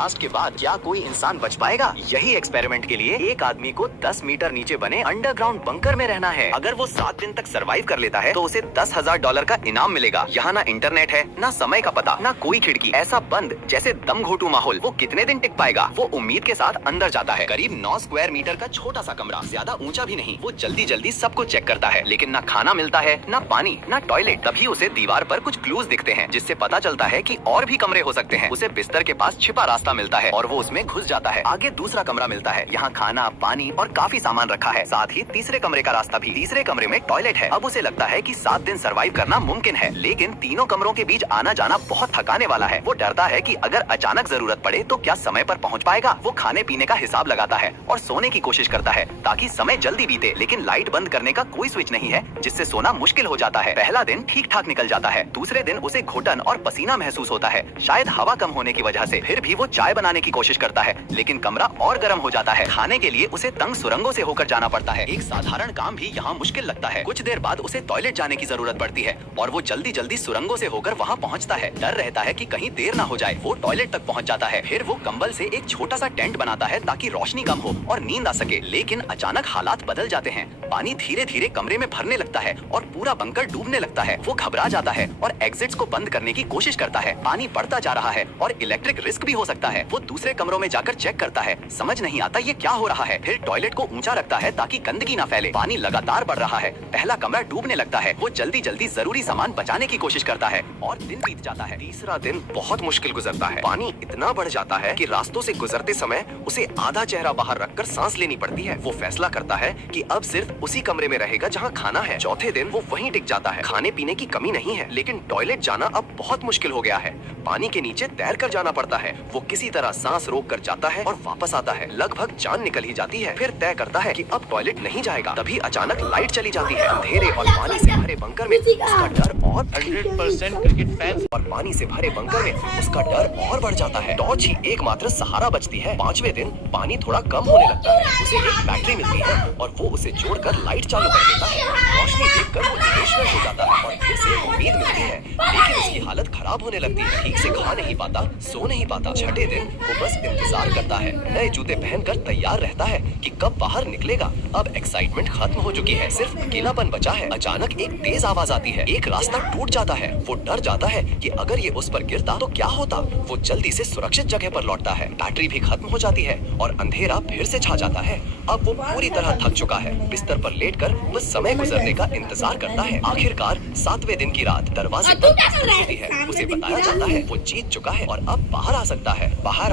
Blast के बाद क्या कोई इंसान बच पाएगा? यही एक्सपेरिमेंट के लिए एक आदमी को 10 मीटर नीचे बने अंडरग्राउंड बंकर में रहना है। अगर वो 7 दिन तक सरवाइव कर लेता है तो उसे $10,000 का इनाम मिलेगा। यहाँ ना इंटरनेट है, ना समय का पता, ना कोई खिड़की, ऐसा बंद जैसे दम घोटू माहौल। वो कितने दिन टिक पाएगा? वो उम्मीद के साथ अंदर जाता है। करीब 9 स्क्वायर मीटर का छोटा सा कमरा, ज्यादा ऊंचा भी नहीं। वो जल्दी जल्दी सबको चेक करता है, लेकिन ना खाना मिलता है, ना पानी, ना टॉयलेट। तभी उसे दीवार पर कुछ क्लूज दिखते हैं, जिससे पता चलता है कि और भी कमरे हो सकते हैं। उसे बिस्तर के पास छिपा रास्ता मिलता है और वो उसमें घुस जाता है। आगे दूसरा कमरा मिलता है, यहाँ खाना, पानी और काफी सामान रखा है। साथ ही तीसरे कमरे का रास्ता भी। तीसरे कमरे में टॉयलेट है। अब उसे लगता है कि 7 दिन सरवाइव करना मुमकिन है, लेकिन तीनों कमरों के बीच आना जाना बहुत थकाने वाला है। वो डरता है कि अगर अचानक जरूरत पड़े तो क्या समय पर पहुंच पाएगा। वो खाने पीने का हिसाब लगाता है और सोने की कोशिश करता है ताकि समय जल्दी बीते, लेकिन लाइट बंद करने का कोई स्विच नहीं है, जिससे सोना मुश्किल हो जाता है। पहला दिन ठीक ठाक निकल जाता है। दूसरे दिन उसे घुटन और पसीना महसूस होता है, शायद हवा कम होने की वजह से। फिर भी वो चाय बनाने की कोशिश करता है, लेकिन कमरा और गर्म हो जाता है। खाने के लिए उसे तंग सुरंगों से होकर जाना पड़ता है। एक साधारण काम भी यहाँ मुश्किल लगता है। कुछ देर बाद उसे टॉयलेट जाने की जरूरत पड़ती है और वो जल्दी जल्दी सुरंगों से होकर वहाँ पहुँचता है। डर रहता है कि कहीं देर ना हो जाए। वो टॉयलेट तक पहुँच जाता है। फिर वो कंबल से एक छोटा सा टेंट बनाता है ताकि रोशनी कम हो और नींद आ सके। लेकिन अचानक हालात बदल जाते हैं। पानी धीरे धीरे कमरे में भरने लगता है और पूरा बंकर डूबने लगता है। वो घबरा जाता है और एग्जिट्स को बंद करने की कोशिश करता है। पानी बढ़ता जा रहा है और इलेक्ट्रिक रिस्क भी हो सकता है। वो दूसरे कमरों में जाकर चेक करता है, समझ नहीं आता ये क्या हो रहा है। फिर टॉयलेट को ऊंचा रखता है ताकि गंदगी ना फैले। पानी लगातार बढ़ रहा है। पहला कमरा डूबने लगता है। वो जल्दी जल्दी जरूरी सामान बचाने की कोशिश करता है और दिन बीत जाता है। तीसरा दिन बहुत मुश्किल गुजरता है। पानी इतना बढ़ जाता है कि रास्तों से गुजरते समय उसे आधा चेहरा बाहर रखकर सांस लेनी पड़ती है। वो फैसला करता है कि अब सिर्फ उसी कमरे में रहेगा जहाँ खाना है। चौथे दिन वो वहीं टिक जाता है। खाने पीने की कमी नहीं है, लेकिन टॉयलेट जाना अब बहुत मुश्किल हो गया है। पानी के नीचे तैर कर जाना पड़ता है। वो किसी तरह सांस रोक कर जाता है और वापस आता है। लगभग जान निकल ही जाती है। फिर तय करता है कि अब टॉयलेट नहीं जाएगा। तभी अचानक लाइट चली जाती है। अंधेरे और पानी से भरे बंकर में उसका डर और 100% क्रिकेट फैंस और पानी से भरे बंकर में उसका डर और बढ़ जाता है। टॉर्च ही एकमात्र सहारा बचती है। 5वें दिन पानी थोड़ा कम होने लगता है। उसे एक बैटरी मिलती है और वो उसे जोड़कर लाइट चालू कर देता है। रोशनी देखकर वो इमोशनल हो जाता है और फिर से उम्मीद मिलती है, लेकिन उसकी हालत खराब होने लगती है। ठीक से खा नहीं पाता, सो नहीं पाता। छठे दिन वो बस इंतजार करता है। नए जूते पहनकर तैयार रहता है कि कब बाहर निकलेगा। अब एक्साइटमेंट खत्म हो चुकी है, सिर्फ अकेलापन बचा है। अचानक एक तेज आवाज आती है। एक रास्ता टूट जाता है। वो डर जाता है कि अगर ये उस पर गिरता तो क्या होता। वो जल्दी से सुरक्षित जगह पर लौटता है। बैटरी भी खत्म हो जाती है और अंधेरा फिर से छा जाता है। अब वो पूरी तरह थक चुका है। बिस्तर पर लेटकर बस समय गुजरने का इंतजार करता है। आखिरकार 7वें दिन की रात दरवाजे पर होती है। उसे बताया जाता है वो जीत चुका है और अब बाहर आ सकता है। बाहर